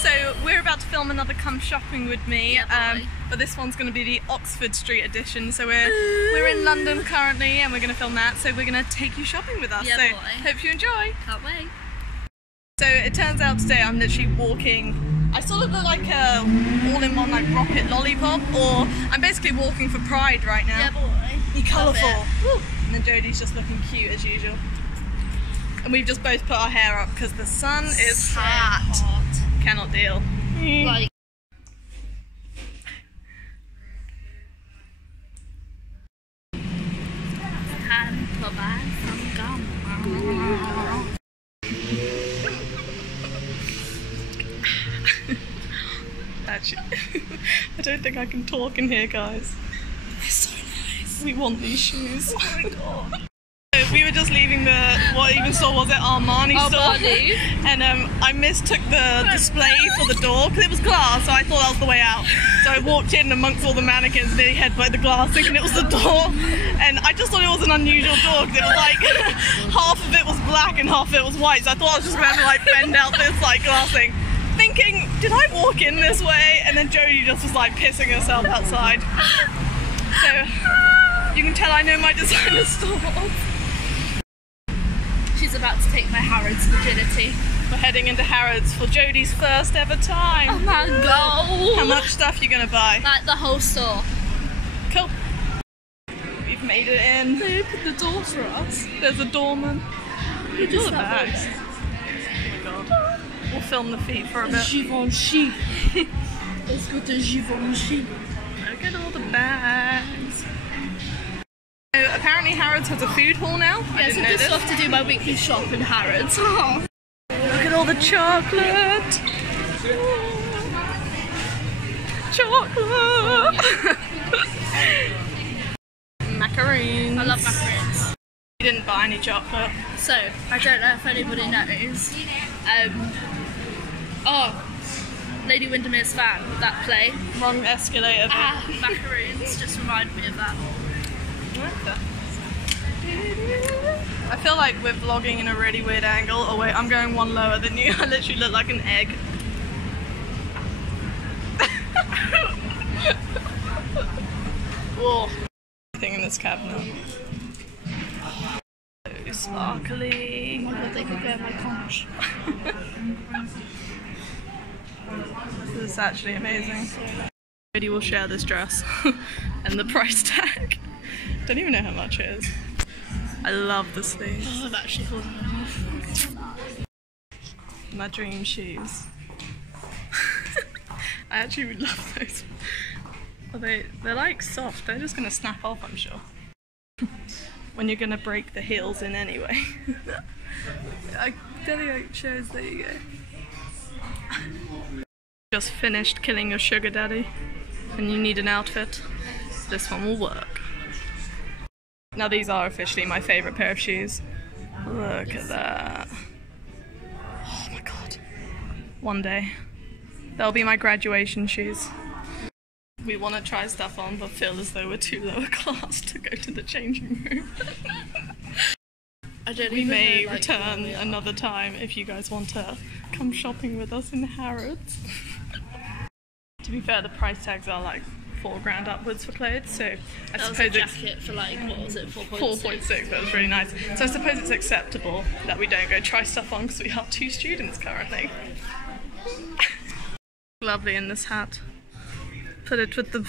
So we're about to film another Come Shopping With Me, Yeah, but this one's going to be the Oxford Street edition. So we're in London currently, and we're going to film that. So we're going to take you shopping with us. Yeah, so boy. hope you enjoy. Can't wait. So it turns out today I'm literally walking. I sort of look like a all-in-one like rocket lollipop, or I'm basically walking for Pride right now. Yeah, boy. Be colourful. Woo. And then Jodie's just looking cute as usual. And we've just both put our hair up because the sun is So hot. Cannot deal. Like, time to buy some gum. Actually, I don't think I can talk in here, guys. They're so nice. We want these shoes. Oh my god. We were just leaving the, what even store was it? Armani store. And I mistook the display for the door because it was glass, so I thought that was the way out. So I walked in amongst all the mannequins, nearly headbutted the glass thinking it was the door. And I just thought it was an unusual door because it was like half of it was black and half of it was white. So I thought I was just going to have to like bend out this like glass thing. Thinking, did I walk in this way? And then Jodie just was like pissing herself outside. So you can tell I know my designer stores. She's about to take my Harrods virginity. We're heading into Harrods for Jodie's first ever time. Oh my god! How much stuff are you gonna buy? Like the whole store. Cool. We've made it in. They opened the door for us. There's a doorman. Look All the at bags. Oh my god. We'll film the feet for a bit. Givenchy. Let's go to Givenchy. Look at all the bags. So apparently Harrods has a food hall now. I Yeah, didn't so know just this. have to do my weekly shop in Harrods. Look at all the chocolate. Chocolate. Macaroons. I love macaroons. You didn't buy any chocolate. So, I don't know if anybody knows. Lady Windermere's Fan, that play. Wrong escalator. Macaroons just remind me of that. I feel like we're vlogging in a really weird angle. Oh wait, I'm going one lower than you. I literally look like an egg. Whoa. Thing in this cabinet. So sparkly. Oh my god, they could go in my conch. This is actually amazing. Jodie will share this dress and the price tag. Don't even know how much it is. I love the sleeves. Oh, I'm actually holding them off. My dream shoes. I actually would love those. Well, they're like soft. They're just gonna snap off, I'm sure. When you're gonna break the heels in anyway. Daddy shows. There you go. Just finished killing your sugar daddy, and you need an outfit. This one will work. Now these are officially my favourite pair of shoes. Look at that. Oh my god. One day. They'll be my graduation shoes. We want to try stuff on but feel as though we're too lower class to go to the changing room. I don't We even may know, like, return another time if you guys want to come shopping with us in Harrods. To be fair, the price tags are like £4,000 upwards for clothes, so I that was suppose a it's jacket for like, what was it, 4.6? 4.6, that was really nice. So I suppose it's acceptable that we don't go try stuff on because we are 2 students currently. Lovely in this hat. Put it with the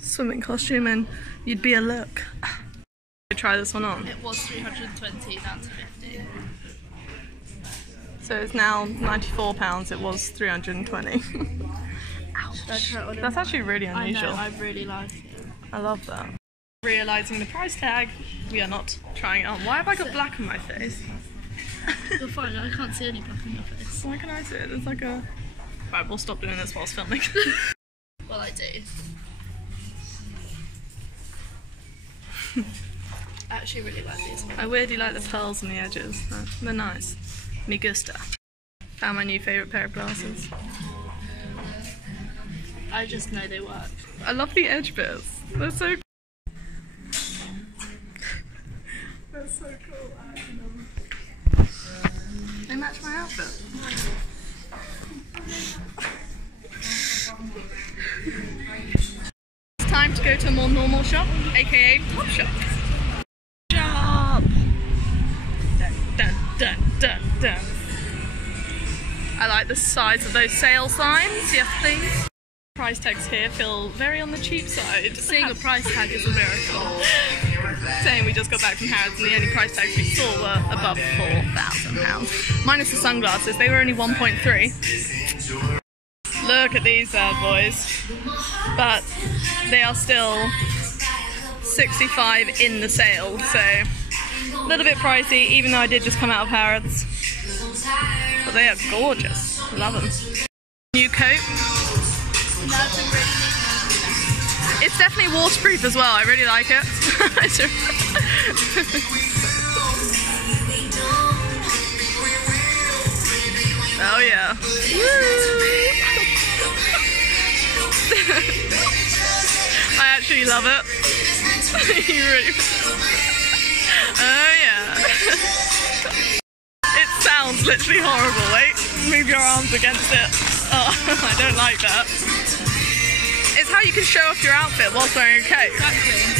swimming costume and you'd be a look. Try this one on. It was 320, down to 50. So it's now £94, it was 320. Ouch. That's actually really unusual. I know, I really like it. I love that. Realising the price tag, we are not trying it on. Why have I got black on my face? You're fine, I can't see any black on your face. Why can I see it? There's like a... Right, we'll stop doing this whilst filming. Well, I do. I actually really like these ones. I weirdly like the pearls on the edges. They're nice. Me gusta. Found my new favourite pair of glasses. I just know they work. I love the edge bits. They're so cool. They're so cool. They match my outfit. go to a more normal shop, aka Topshop. Shop! Dun, dun, dun, dun, dun. I like the size of those sale signs, yes please. Price tags here feel very on the cheap side. Seeing a price tag is a miracle. Saying we just got back from Harrods and the only price tags we saw were above £4,000. Minus the sunglasses, they were only 1.3. Look at these bad boys. But they are still 65 in the sale, so a little bit pricey, even though I did just come out of Harrods. But they are gorgeous. Love them. New coat. It's definitely waterproof as well. I really like it. Oh yeah. I actually love it. You really. Oh yeah. It sounds literally horrible. Wait, move your arms against it. Oh, I don't like that. It's how you can show off your outfit whilst wearing a coat. Exactly.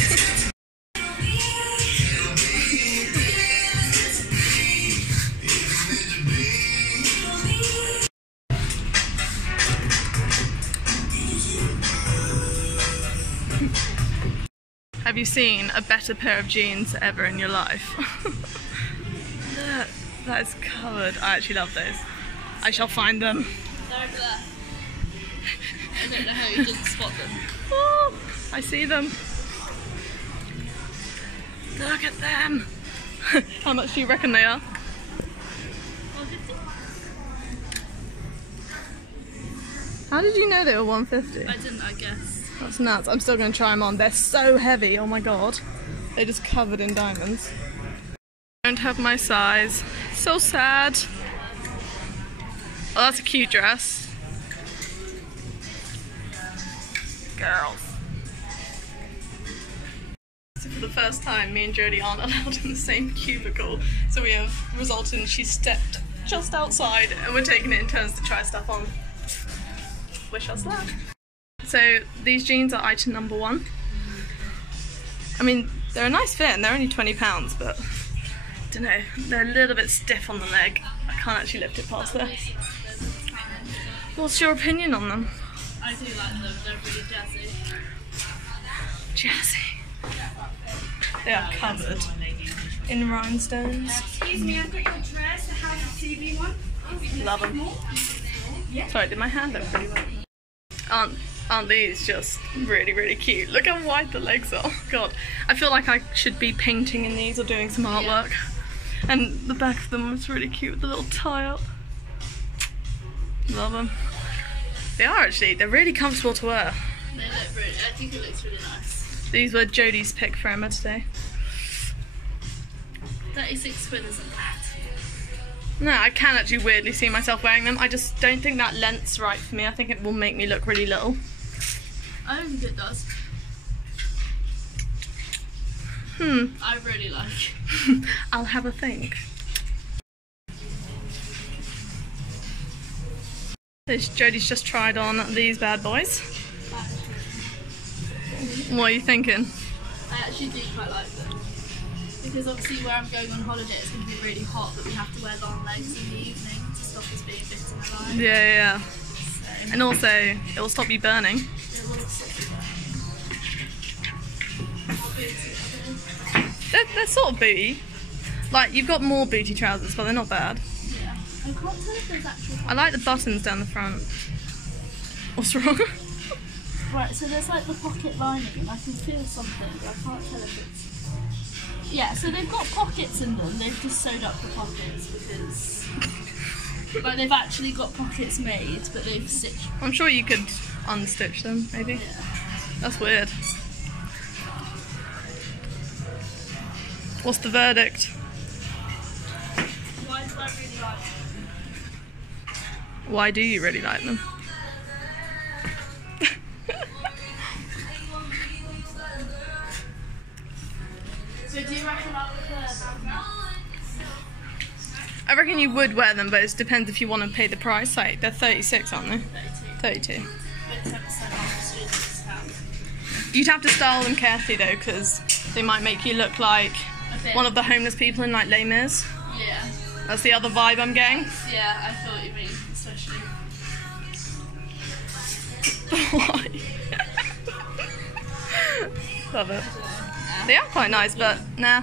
Have you seen a better pair of jeans ever in your life? Look, that is covered. I actually love those. I shall find them. They're over there. I don't know how you didn't spot them. Oh, I see them. Look at them. How much do you reckon they are? 150? How did you know they were 150? I didn't, I guess. That's nuts. I'm still going to try them on. They're so heavy. Oh my god. They're just covered in diamonds. I don't have my size. So sad. Oh, that's a cute dress. Girls. So for the first time, me and Jodie aren't allowed in the same cubicle. So we have resulted in she stepped just outside and we're taking it in turns to try stuff on. Wish us luck. So these jeans are item number 1. I mean, they're a nice fit and they're only £20, but I don't know, they're a little bit stiff on the leg. I can't actually lift it past there. What's your opinion on them? I do like them, they're really jazzy. Jazzy. They are covered in rhinestones. Excuse me, I've got your dress. I have a TV one. Love them. Sorry, did my hand look pretty well? Aren't these just really, really cute? Look how wide the legs are. God, I feel like I should be painting in these or doing some artwork. And the back of them was really cute with the little tie up. Love them. They are actually, they're really comfortable to wear. They look really, I think it looks really nice. These were Jodie's pick for Emma today. 36 quid isn't bad. No, I can actually weirdly see myself wearing them. I just don't think that length's right for me. I think it will make me look really little. I don't think it does. I really like. I'll have a think. Jodie's just tried on these bad boys. What are you thinking? I actually do quite like them. Because obviously where I'm going on holiday it's going to be really hot, but we have to wear long legs in the evening to stop us being bitten alive. Yeah. So, And also, it will stop you burning. it will stop me burning. They're sort of booty. Like, you've got more booty trousers, but they're not bad. Yeah. I can't tell if there's actual... I like the buttons down the front. What's wrong? Right, so there's like the pocket lining and I can feel something, but I can't tell if it's... Yeah, so they've got pockets in them, they've just sewed up the pockets because... like they've actually got pockets made, but they've stitched... I'm sure you could unstitch them, maybe. Yeah. That's weird. What's the verdict? Why do I really like them? Why do you really like them? So do you reckon I would wear them? I reckon you would wear them, but it depends if you want to pay the price. Like, they're 36, aren't they? 32. 32. With 10% off student discount. You'd have to style them carefully though, because they might make you look like one of the homeless people in like Les Mis. Yeah. That's the other vibe I'm getting. Yeah, I feel what you mean, especially. Why? Love it. They are quite nice, but nah.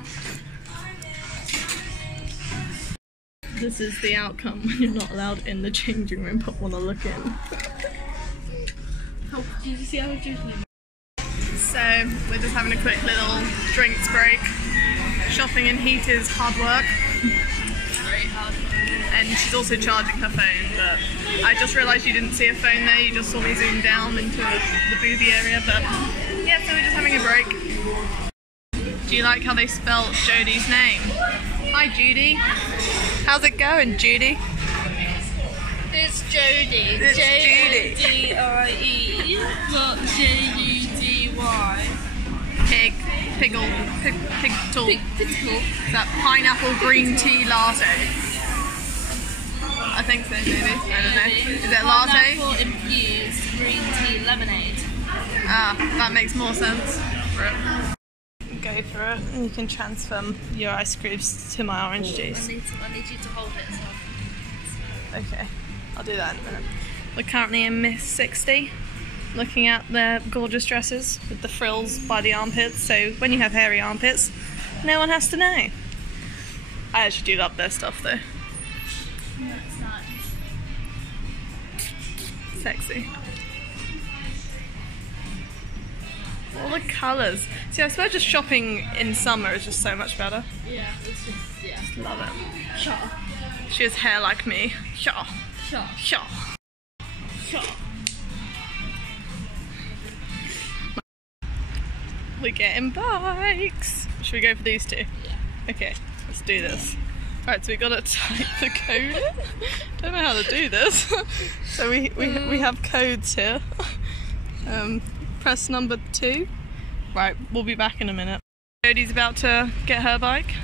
This is the outcome when you're not allowed in the changing room but want to look in. Oh, did you see how we're doing? So, we're just having a quick little drinks break. Shopping in heat is hard work. Very hard. And she's also charging her phone, but I just realised you didn't see a phone there, you just saw me zoom down into the booby area, but yeah, so we're just having a break. Do you like how they spelt Jodie's name? Hi Judy. How's it going, Judy? It's Jodie. It's Judy. J-O-D-I-E, not J-U-D-Y. Pig tool. Is that pineapple green tea latte? I think so, maybe. I don't know. Is it a latte? Pineapple infused green tea lemonade. Ah, that makes more sense for it. Go for it, and you can transfer your ice creams to my orange juice. I need you to hold it. So. Okay, I'll do that in a minute. We're currently in Miss 60, looking at their gorgeous dresses with the frills by the armpits, so when you have hairy armpits, no one has to know. I actually do love their stuff though. That's nice. Sexy. All the colours. See, I suppose just shopping in summer is just so much better. Yeah, it's just, yeah. Love it. Sure. She has hair like me. Sure. Sure. Sure. Sure. We're getting bikes. Should we go for these two? Yeah. Okay, let's do this. Right, so we gotta type the code in. Don't know how to do this. So we have codes here. Press number 2. Right, we'll be back in a minute. Jodie's about to get her bike.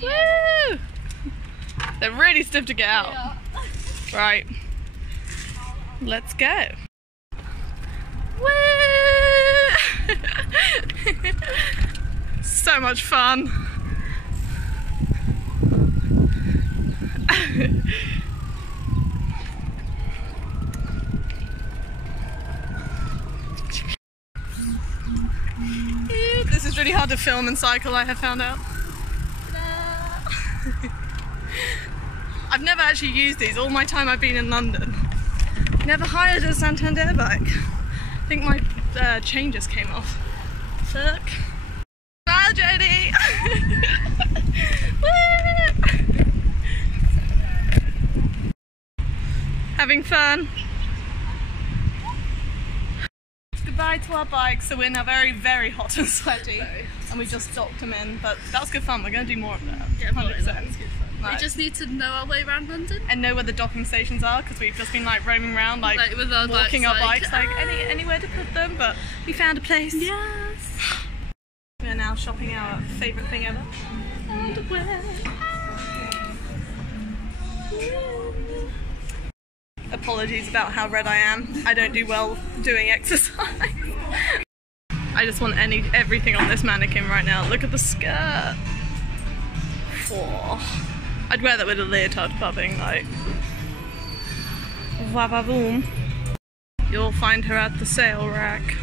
Woo! They're really stiff to get out. Yeah. Right, let's go. Woo! So much fun. This is really hard to film and cycle, I have found out. I've never actually used these all my time I've been in London. Never hired a Santander bike. I think my chain just came off. Look. Smile, Jodie! Having fun. Goodbye to our bikes, so we're now very, very hot and sweaty. And we just docked them in, but that was good fun. We're going to do more of that. Yeah, 100%. that was good fun. Right. We just need to know our way around London. And know where the docking stations are, because we've just been like roaming around, like with our walking our bikes, bikes, like anywhere to put them, but we found a place. Yes. We're now shopping our favourite thing ever. Underwear. Apologies about how red I am. I don't do well doing exercise. I just want everything on this mannequin right now. Look at the skirt. Oh. I'd wear that with a leotard pubbing, like. Vavavoom. You'll find her at the sale rack.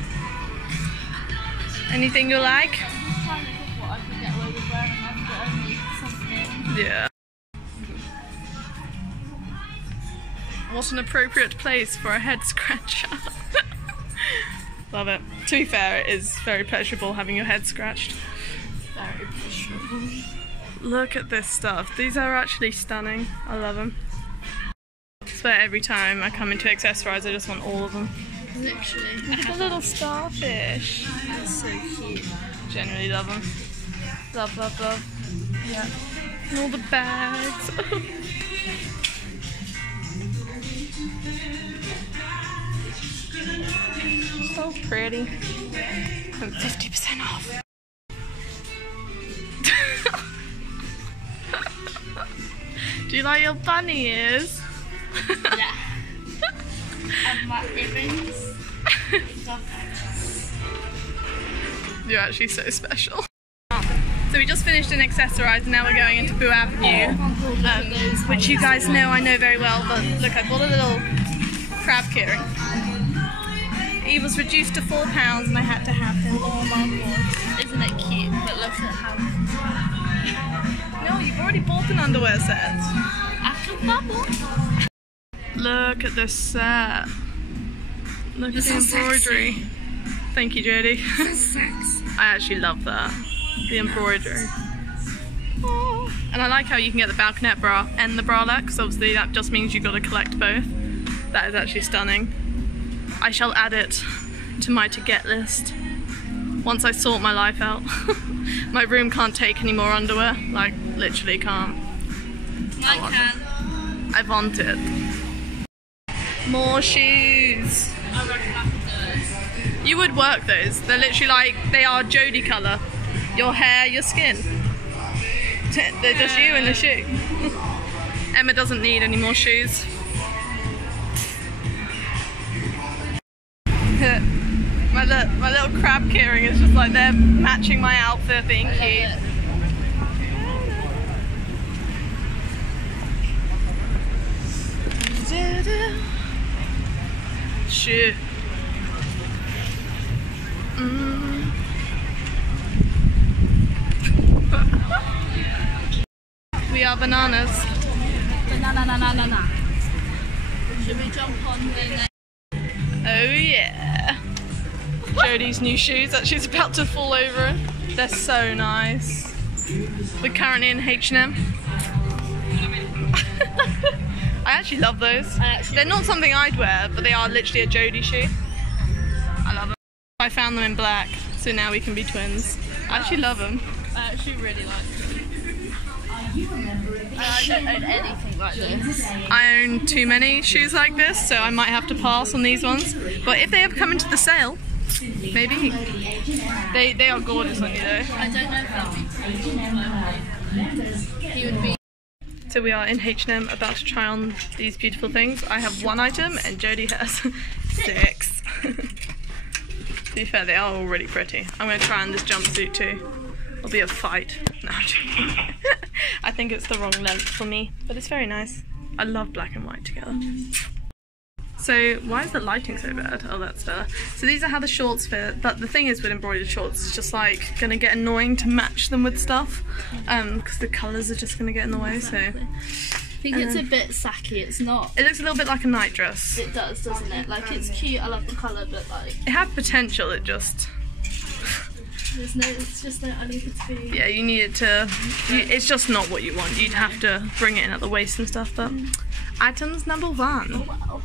Anything you like? I'm just trying to think what I could get away with wearing, but only something. Yeah. What an appropriate place for a head scratcher. Love it. To be fair, it is very pleasurable having your head scratched. Very pleasurable. Look at this stuff. These are actually stunning. I love them. I swear every time I come into accessorize, I just want all of them. Literally. Look at the little starfish. That's so cute. Generally love them. Love, love, love. Yeah. And all the bags. So pretty. And 50% off. Do you like your bunny ears? Yeah. have my earrings. You're actually so special. So we just finished an accessorize and now we're going into Boo Avenue, which you guys know I know very well, but look, I bought a little crab keyring. He was reduced to £4 and I had to have him. Oh my god, isn't it cute? But look at how... No, you've already bought an underwear set. After bubble. Look at this set. Look at the embroidery. Sexy. Thank you, Jodie. Sex. I actually love that. The embroidery. Oh. And I like how you can get the balconette bra and the bralette, because obviously that just means you've got to collect both. That is actually stunning. I shall add it to my to get list once I sort my life out. My room can't take any more underwear, like literally can't. I can. I want it. More shoes. I reckon I could do it. You would work those. They're literally like, they are Jodie colour. Your hair, your skin. They're just you in the shoe. Emma doesn't need any more shoes. my little crab keyring is just like they're matching my outfit, being cute. Shit. We are bananas. Banana. Should we jump on the next? Oh yeah. Jodie's new shoes that she's about to fall over. They're so nice. We're currently in H&M. I actually love those. They're not something I'd wear, but they are literally a Jodie shoe. I love them. I found them in black, so now we can be twins. I actually love them. I actually really like them. I don't own anything like this. I own too many shoes like this, so I might have to pass on these ones. But if they ever come into the sale, maybe. They are gorgeous on you though. I don't know if that would be he would be. So we are in H&M about to try on these beautiful things. I have one item and Jodie has 6. To be fair, they are all really pretty. I'm going to try on this jumpsuit too. It'll be a fight. No, I'm joking. I think it's the wrong length for me, but it's very nice. I love black and white together. So why is the lighting so bad? Oh, that's better. So these are how the shorts fit, but the thing is with embroidered shorts, it's just like gonna get annoying to match them with stuff, because the colours are just gonna get in the way. So I think it's a bit sacky. It's not. it looks a little bit like a night dress. It does, doesn't it? Like it's cute. I love the colour, but like It had potential. It just there's no. It's just no. I need it to be. yeah, you need it to. It's just not what you want. You'd have to bring it in at the waist and stuff. But items number 1. Wow.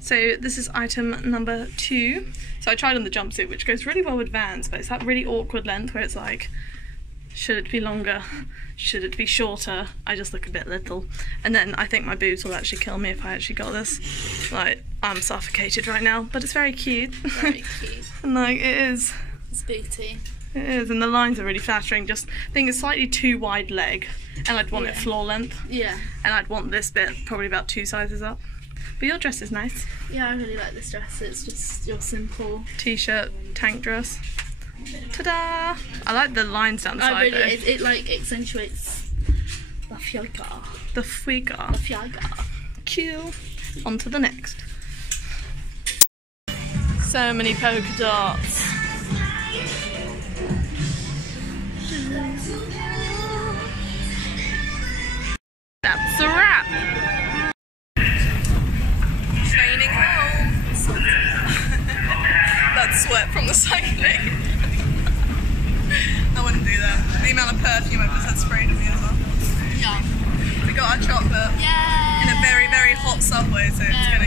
So this is item number 2. So I tried on the jumpsuit, which goes really well with Vans, but it's that really awkward length where it's like, should it be longer? Should it be shorter? I just look a bit little. And then I think my boobs will actually kill me if I actually got this. Like, I'm suffocated right now, but it's very cute. Very cute. And like, it is. It's booty. It is, and the lines are really flattering. Just, I think it's slightly too wide leg, and I'd want it floor length. Yeah. And I'd want this bit probably about 2 sizes up. But your dress is nice. Yeah, I really like this dress. It's just your simple T-shirt, tank dress. Ta-da! I like the lines down the side though. It like accentuates the figure. The figure. The figure. Cute. On to the next. So many polka dots. That's a wrap. Training home. That's sweat from the cycling. I wouldn't do that. The amount of perfume I've just had sprayed at me as well. Yeah. We got our chocolate Yeah. in a very, very hot subway, so it's gonna